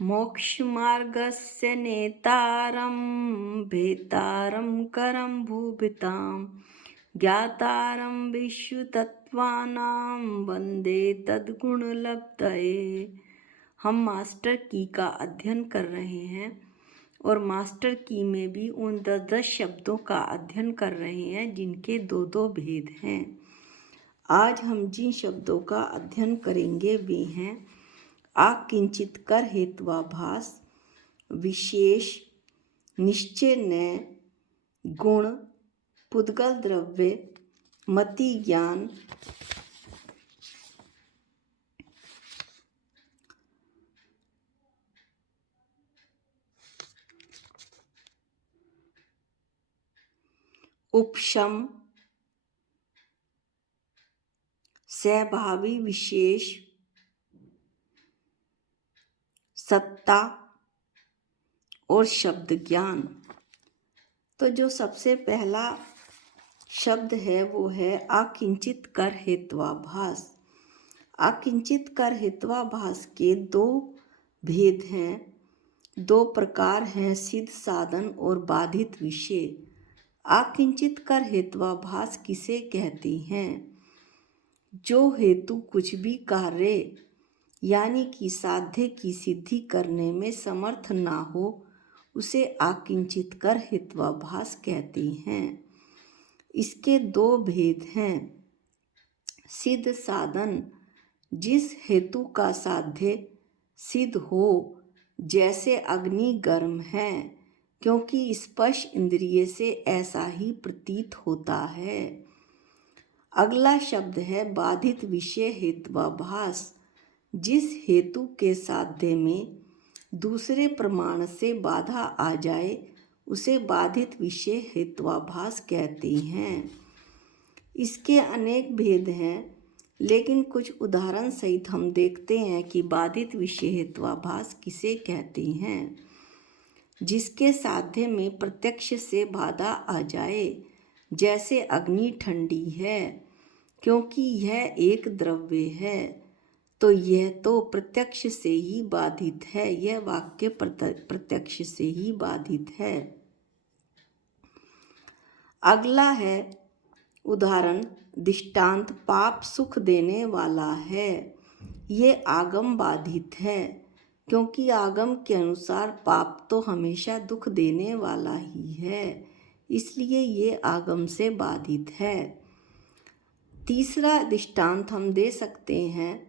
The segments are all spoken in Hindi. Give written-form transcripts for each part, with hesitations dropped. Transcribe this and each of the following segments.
मोक्षमार्गस्य नेतारं भेतारं करं भूभितां ज्ञातारं विश्वतत्त्वानां वन्दे तद्गुणलब्धये। हम मास्टर की का अध्ययन कर रहे हैं और मास्टर की में भी उन 10 शब्दों का अध्ययन कर रहे हैं जिनके दो दो भेद हैं। आज हम जिन शब्दों का अध्ययन करेंगे वे हैं आकिंचित कर हेत्वाभास, विशेष, निश्चय नय, गुण, पुद्गल द्रव्य, मति ज्ञान, उपशम, सहभावी विशेष, सत्ता और शब्द ज्ञान। तो जो सबसे पहला शब्द है वो है आकिंचित कर हेत्वाभास। आकिंचित कर हेत्वाभास के दो भेद हैं, दो प्रकार हैं, सिद्ध साधन और बाधित विषय। आकिंचित कर हेत्वाभास किसे कहते हैं? जो हेतु कुछ भी कार्य यानी कि साध्य की सिद्धि करने में समर्थ ना हो उसे आकिंचित कर हेत्वाभास कहते हैं। इसके दो भेद हैं। सिद्ध साधन, जिस हेतु का साध्य सिद्ध हो, जैसे अग्नि गर्म है क्योंकि स्पर्श इंद्रिय से ऐसा ही प्रतीत होता है। अगला शब्द है बाधित विषय हेत्वाभास। जिस हेतु के साध्य में दूसरे प्रमाण से बाधा आ जाए उसे बाधित विषय हेत्वाभास कहते हैं। इसके अनेक भेद हैं, लेकिन कुछ उदाहरण सहित हम देखते हैं कि बाधित विषय हेत्वाभास किसे कहते हैं। जिसके साध्य में प्रत्यक्ष से बाधा आ जाए, जैसे अग्नि ठंडी है क्योंकि यह एक द्रव्य है, तो यह तो प्रत्यक्ष से ही बाधित है। यह वाक्य प्रत्यक्ष से ही बाधित है। अगला है उदाहरण, दृष्टांत पाप सुख देने वाला है। ये आगम बाधित है क्योंकि आगम के अनुसार पाप तो हमेशा दुख देने वाला ही है, इसलिए ये आगम से बाधित है। तीसरा दृष्टांत हम दे सकते हैं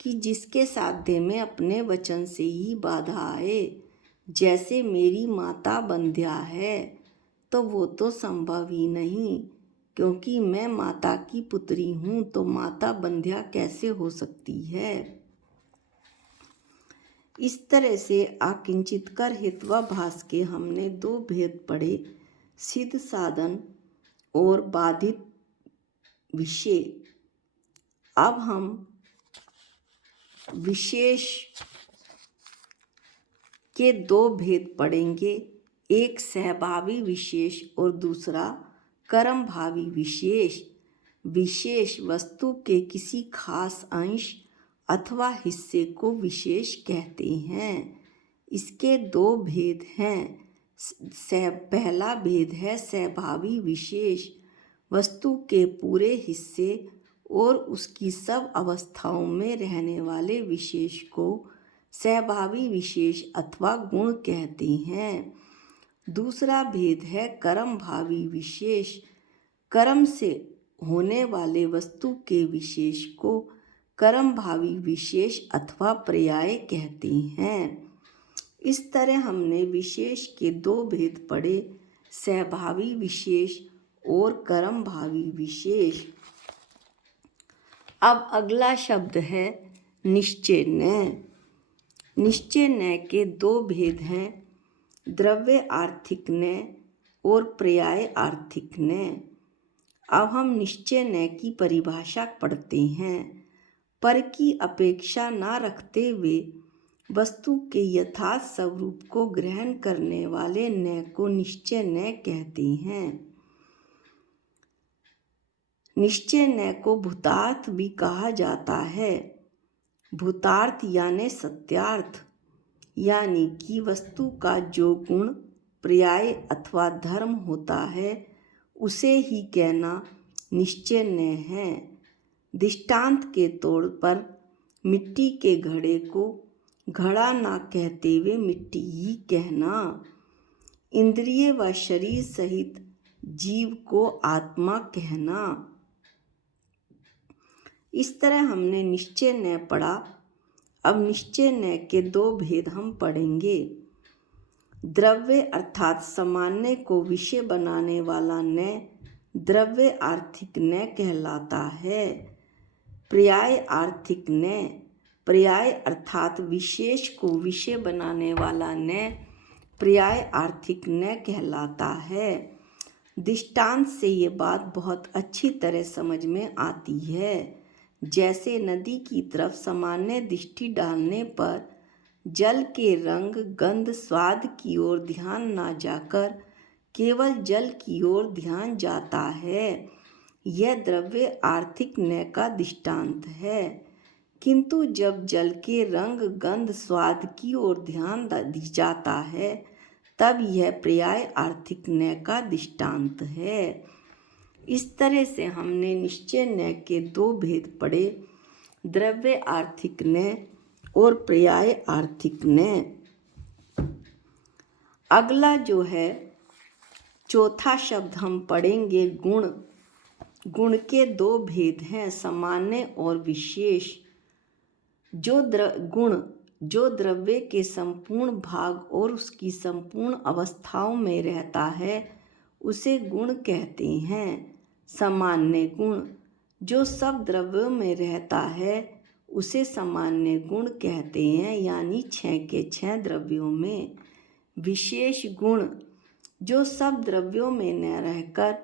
कि जिसके साध्य में अपने वचन से ही बाधा आए, जैसे मेरी माता बंध्या है, तो वो तो संभव ही नहीं क्योंकि मैं माता की पुत्री हूँ, तो माता बंध्या कैसे हो सकती है। इस तरह से आकिंचित कर हेत्वाभास के हमने दो भेद पढ़े, सिद्ध साधन और बाधित विषय। अब हम विशेष के दो भेद पढ़ेंगे, एक सहभावी विशेष और दूसरा कर्मभावी विशेष। विशेष वस्तु के किसी खास अंश अथवा हिस्से को विशेष कहते हैं। इसके दो भेद हैं। पहला भेद है सहभावी विशेष, वस्तु के पूरे हिस्से और उसकी सब अवस्थाओं में रहने वाले विशेष को सहभावी विशेष अथवा गुण कहते हैं। दूसरा भेद है कर्मभावी विशेष, कर्म से होने वाले वस्तु के विशेष को कर्मभावी विशेष अथवा पर्याय कहते हैं। इस तरह हमने विशेष के दो भेद पढ़े, सहभावी विशेष और कर्मभावी विशेष। अब अगला शब्द है निश्चय नय। निश्चय नय के दो भेद हैं, द्रव्य आर्थिक नय और पर्याय आर्थिक नय। अब हम निश्चय नय की परिभाषा पढ़ते हैं। पर की अपेक्षा न रखते हुए वस्तु के यथार्थ स्वरूप को ग्रहण करने वाले नय को निश्चय नय कहते हैं। निश्चय नय को भूतार्थ भी कहा जाता है। भूतार्थ यानी सत्यार्थ। यानी कि वस्तु का जो गुण, पर्याय अथवा धर्म होता है उसे ही कहना निश्चय न्याय है। दृष्टांत के तौर पर मिट्टी के घड़े को घड़ा ना कहते हुए मिट्टी ही कहना, इंद्रिय व शरीर सहित जीव को आत्मा कहना। इस तरह हमने निश्चय न्याय पढ़ा। अब निश्चय न्याय के दो भेद हम पढ़ेंगे। द्रव्य अर्थात सामान्य को विषय बनाने वाला न्याय द्रव्य आर्थिक न्याय कहलाता है। पर्याय आर्थिक न्याय, पर्याय अर्थात विशेष को विषय बनाने वाला न्याय पर्याय आर्थिक न्याय कहलाता है। दृष्टांत से ये बात बहुत अच्छी तरह समझ में आती है। जैसे नदी की तरफ सामान्य दृष्टि डालने पर जल के रंग, गंध, स्वाद की ओर ध्यान ना जाकर केवल जल की ओर ध्यान जाता है, यह द्रव्य आर्थिक न्याय का दृष्टांत है। किंतु जब जल के रंग, गंध, स्वाद की ओर ध्यान जाता है तब यह पर्याय आर्थिक न्याय का दृष्टांत है। इस तरह से हमने निश्चय न्याय के दो भेद पढ़े, द्रव्य आर्थिक न्याय और पर्याय आर्थिक न्याय। अगला जो है चौथा शब्द हम पढ़ेंगे गुण। गुण के दो भेद हैं, सामान्य और विशेष। गुण जो द्रव्य के संपूर्ण भाग और उसकी संपूर्ण अवस्थाओं में रहता है उसे गुण कहते हैं। सामान्य गुण जो सब द्रव्यों में रहता है उसे सामान्य गुण कहते हैं, यानी 6 के 6 द्रव्यों में। विशेष गुण जो सब द्रव्यों में न रहकर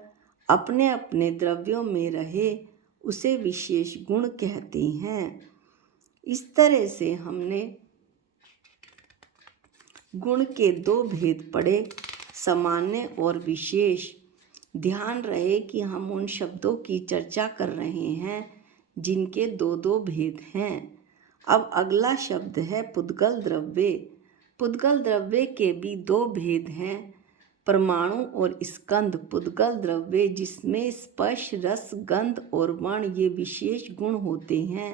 अपने अपने द्रव्यों में रहे उसे विशेष गुण कहते हैं। इस तरह से हमने गुण के दो भेद पढ़े, सामान्य और विशेष। ध्यान रहे कि हम उन शब्दों की चर्चा कर रहे हैं जिनके दो दो भेद हैं। अब अगला शब्द है पुद्गल द्रव्य। पुद्गल द्रव्य के भी दो भेद हैं, परमाणु और स्कंध। पुद्गल द्रव्य जिसमें स्पर्श, रस, गंध और वर्ण ये विशेष गुण होते हैं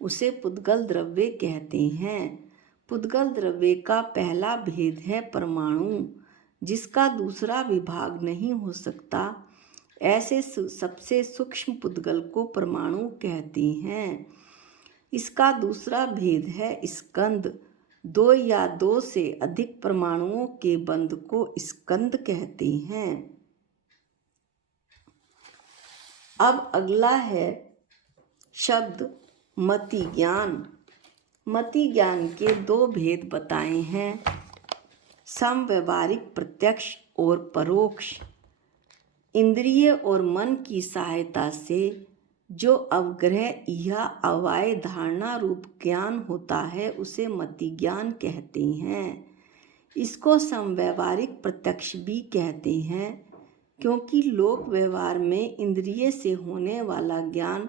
उसे पुद्गल द्रव्य कहते हैं। पुद्गल द्रव्य का पहला भेद है परमाणु, जिसका दूसरा विभाग नहीं हो सकता। ऐसे सबसे सूक्ष्म पुद्गल को परमाणु कहते हैं। इसका दूसरा भेद है स्कंद। 2 या 2 से अधिक परमाणुओं के बंध को स्कंद कहते हैं। अब अगला है शब्द मति ज्ञान। मति ज्ञान के दो भेद बताए हैं, समव्यवहारिक प्रत्यक्ष और परोक्ष। इंद्रिय और मन की सहायता से जो अवग्रह या अवाय धारणा रूप ज्ञान होता है उसे मति ज्ञान कहते हैं। इसको समव्यवहारिक प्रत्यक्ष भी कहते हैं, क्योंकि लोक व्यवहार में इंद्रिय से होने वाला ज्ञान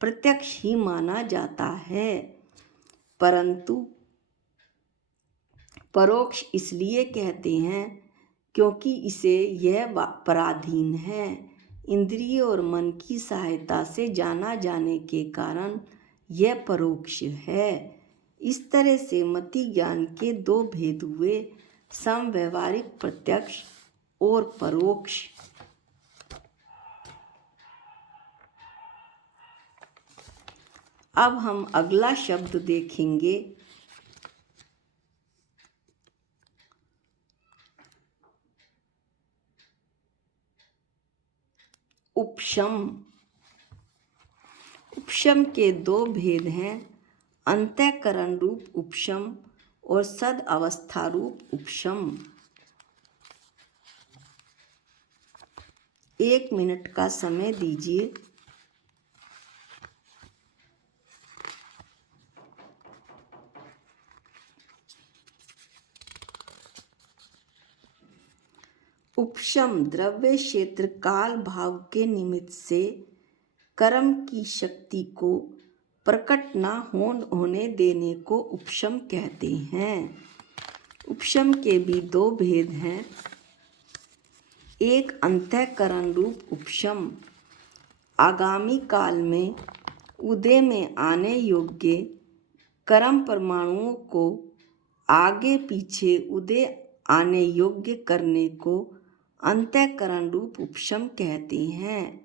प्रत्यक्ष ही माना जाता है, परंतु परोक्ष इसलिए कहते हैं क्योंकि इसे यह पराधीन है, इंद्रिय और मन की सहायता से जाना जाने के कारण यह परोक्ष है। इस तरह से मति ज्ञान के दो भेद हुए, समव्यवहारिक प्रत्यक्ष और परोक्ष। अब हम अगला शब्द देखेंगे उपशम। उपशम के दो भेद हैं, अंतःकरण रूप उपशम और सद अवस्था रूप उपशम। 1 मिनट का समय दीजिए। उपशम द्रव्य क्षेत्र काल भाव के निमित्त से कर्म की शक्ति को प्रकट न होने देने को उपशम कहते हैं। उपशम के भी दो भेद हैं। एक अंतःकरण रूप उपशम, आगामी काल में उदय में आने योग्य कर्म परमाणुओं को आगे पीछे उदय आने योग्य करने को अंतःकरण रूप उपशम कहते हैं।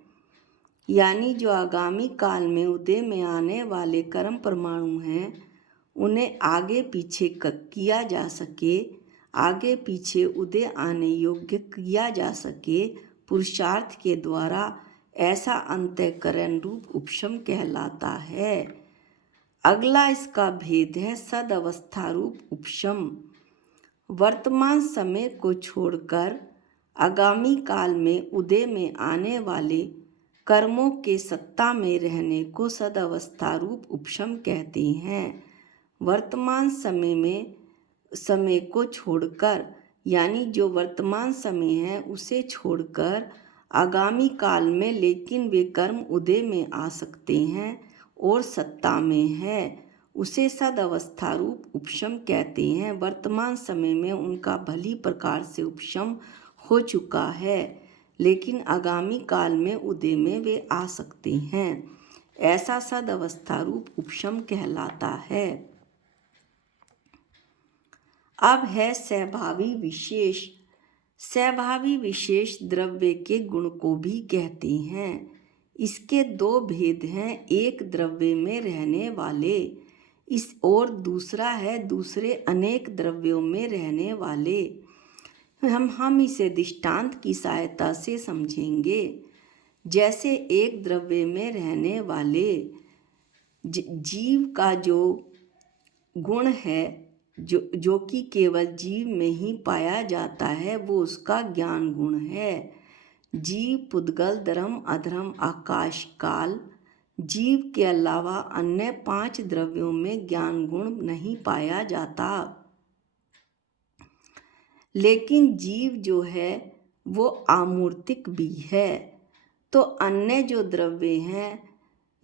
यानी जो आगामी काल में उदय में आने वाले कर्म परमाणु हैं उन्हें आगे पीछे किया जा सके, आगे पीछे उदय आने योग्य किया जा सके पुरुषार्थ के द्वारा, ऐसा अंतःकरण रूप उपशम कहलाता है। अगला इसका भेद है सदअवस्था रूप उपशम। वर्तमान समय को छोड़कर आगामी काल में उदय में आने वाले कर्मों के सत्ता में रहने को सदअवस्था रूप उपशम कहते हैं। वर्तमान समय को छोड़कर, यानी जो वर्तमान समय है उसे छोड़कर आगामी काल में लेकिन वे कर्म उदय में आ सकते हैं और सत्ता में है, उसे सदअवस्था रूप उपशम कहते हैं। वर्तमान समय में उनका भली प्रकार से उपशम हो चुका है, लेकिन आगामी काल में उदय में वे आ सकते हैं, ऐसा सदअवस्था रूप उपशम कहलाता है। अब है स्वभावी विशेष। स्वभावी विशेष द्रव्य के गुण को भी कहते हैं। इसके दो भेद हैं, एक द्रव्य में रहने वाले और दूसरा है दूसरे अनेक द्रव्यों में रहने वाले। हम इसे दृष्टांत की सहायता से समझेंगे। जैसे एक द्रव्य में रहने वाले जीव का जो गुण है, जो कि केवल जीव में ही पाया जाता है, वो उसका ज्ञान गुण है। जीव, पुद्गल, धर्म, अधर्म, आकाश, काल, जीव के अलावा अन्य 5 द्रव्यों में ज्ञान गुण नहीं पाया जाता। लेकिन जीव जो है वो आमूर्तिक भी है, तो अन्य जो द्रव्य हैं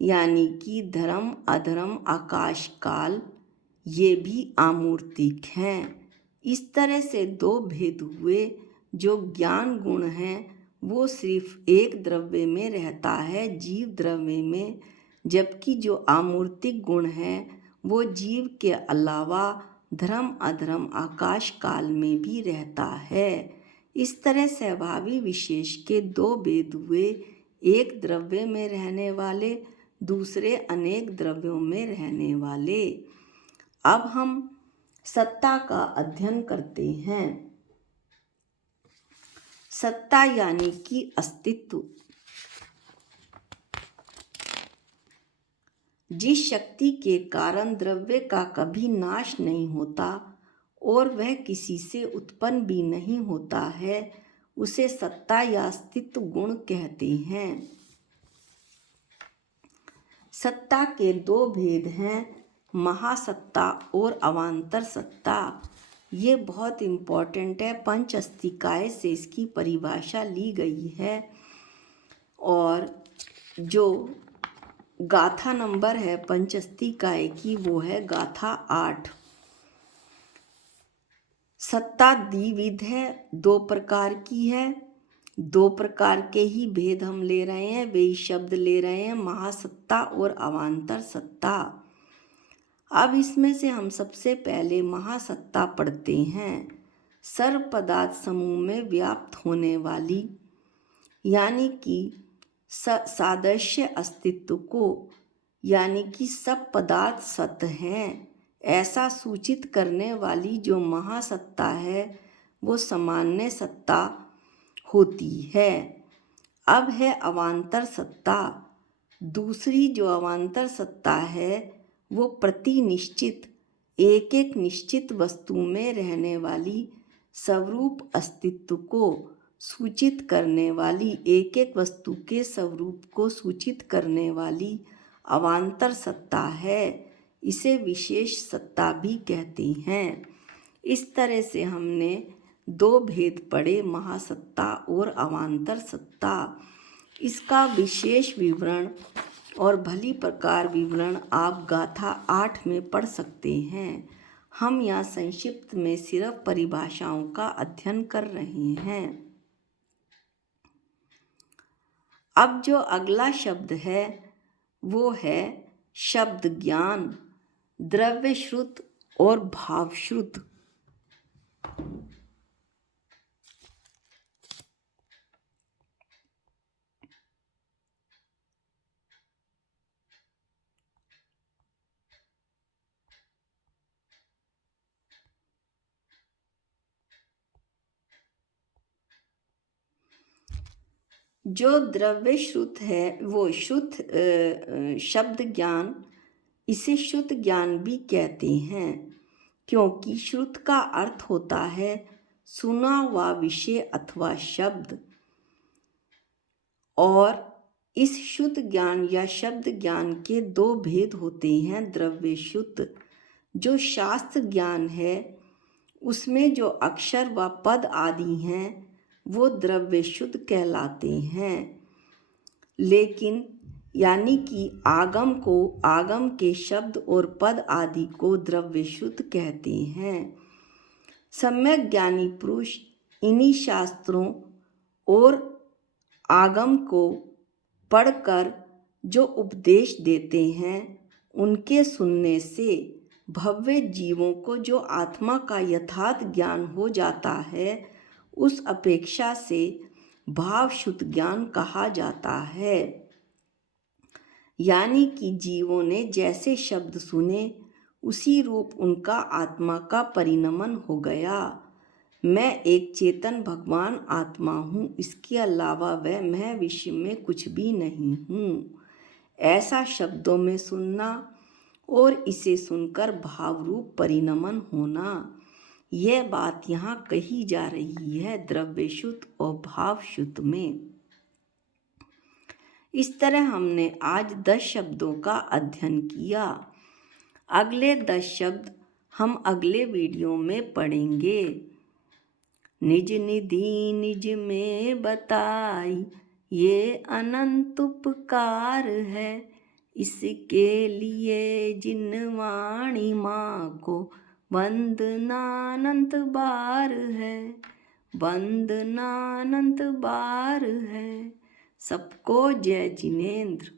यानी कि धर्म, अधर्म, आकाश, काल, ये भी आमूर्तिक हैं। इस तरह से दो भेद हुए। जो ज्ञान गुण हैं वो सिर्फ एक द्रव्य में रहता है, जीव द्रव्य में, जबकि जो आमूर्तिक गुण हैं वो जीव के अलावा धर्म, अधर्म, आकाश, काल में भी रहता है। इस तरह स्वभावी विशेष के दो भेद हुए, एक द्रव्य में रहने वाले, दूसरे अनेक द्रव्यों में रहने वाले। अब हम सत्ता का अध्ययन करते हैं। सत्ता यानी कि अस्तित्व। जिस शक्ति के कारण द्रव्य का कभी नाश नहीं होता और वह किसी से उत्पन्न भी नहीं होता है, उसे सत्ता या अस्तित्व गुण कहते हैं। सत्ता के दो भेद हैं, महासत्ता और अवान्तर सत्ता। ये बहुत इम्पोर्टेंट है, पंचअस्तिकाय से इसकी परिभाषा ली गई है। और जो गाथा नंबर है पंचअस्तिकाय की वो है गाथा 8। सत्ता द्विविध है, 2 प्रकार की है। 2 प्रकार के ही भेद हम ले रहे हैं, वे ही शब्द ले रहे हैं, महासत्ता और अवान्तर सत्ता। अब इसमें से हम सबसे पहले महासत्ता पढ़ते हैं। सर्व पदार्थ समूह में व्याप्त होने वाली, यानी कि सादृश्य अस्तित्व को, यानी कि सब पदार्थ सत हैं, ऐसा सूचित करने वाली जो महासत्ता है वो सामान्य सत्ता होती है। अब है अवान्तर सत्ता। दूसरी जो अवान्तर सत्ता है वो प्रतिनिश्चित, एक एक निश्चित वस्तु में रहने वाली स्वरूप अस्तित्व को सूचित करने वाली, एक एक वस्तु के स्वरूप को सूचित करने वाली अवान्तर सत्ता है। इसे विशेष सत्ता भी कहते हैं। इस तरह से हमने 2 भेद पढ़े, महासत्ता और अवान्तर सत्ता। इसका विशेष विवरण और भली प्रकार विवरण आप गाथा 8 में पढ़ सकते हैं। हम यहाँ संक्षिप्त में सिर्फ परिभाषाओं का अध्ययन कर रहे हैं। अब जो अगला शब्द है वो है शब्द ज्ञान, द्रव्य श्रुत और भाव श्रुत। जो द्रव्य श्रुत है वो शुद्ध शब्द ज्ञान, इसे शुद्ध ज्ञान भी कहते हैं, क्योंकि श्रुत का अर्थ होता है सुना हुआ विषय अथवा शब्द। और इस शुद्ध ज्ञान या शब्द ज्ञान के दो भेद होते हैं। द्रव्य शुद्ध जो शास्त्र ज्ञान है उसमें जो अक्षर व पद आदि हैं वो द्रव्य शुद्ध कहलाते हैं, लेकिन यानी कि आगम के शब्द और पद आदि को द्रव्य शुद्ध कहते हैं। सम्यक ज्ञानी पुरुष इन्हीं शास्त्रों और आगम को पढ़कर जो उपदेश देते हैं उनके सुनने से भव्य जीवों को जो आत्मा का यथार्थ ज्ञान हो जाता है उस अपेक्षा से भाव शुद्ध ज्ञान कहा जाता है। यानी कि जीवों ने जैसे शब्द सुने उसी रूप उनका आत्मा का परिणमन हो गया। मैं एक चेतन भगवान आत्मा हूँ, इसके अलावा मैं विश्व में कुछ भी नहीं हूँ, ऐसा शब्दों में सुनना और इसे सुनकर भाव रूप परिणमन होना, यह बात यहाँ कही जा रही है द्रव्य शुद्ध और भाव शुद्ध में। इस तरह हमने आज 10 शब्दों का अध्ययन किया। अगले 10 शब्द हम अगले वीडियो में पढ़ेंगे। निज निधि निज में बताई ये अनंत उपकार है, इसके लिए जिन वाणी माँ को वंदनानंत बार है, वंदनानंत बार है। सबको जय जिनेंद्र।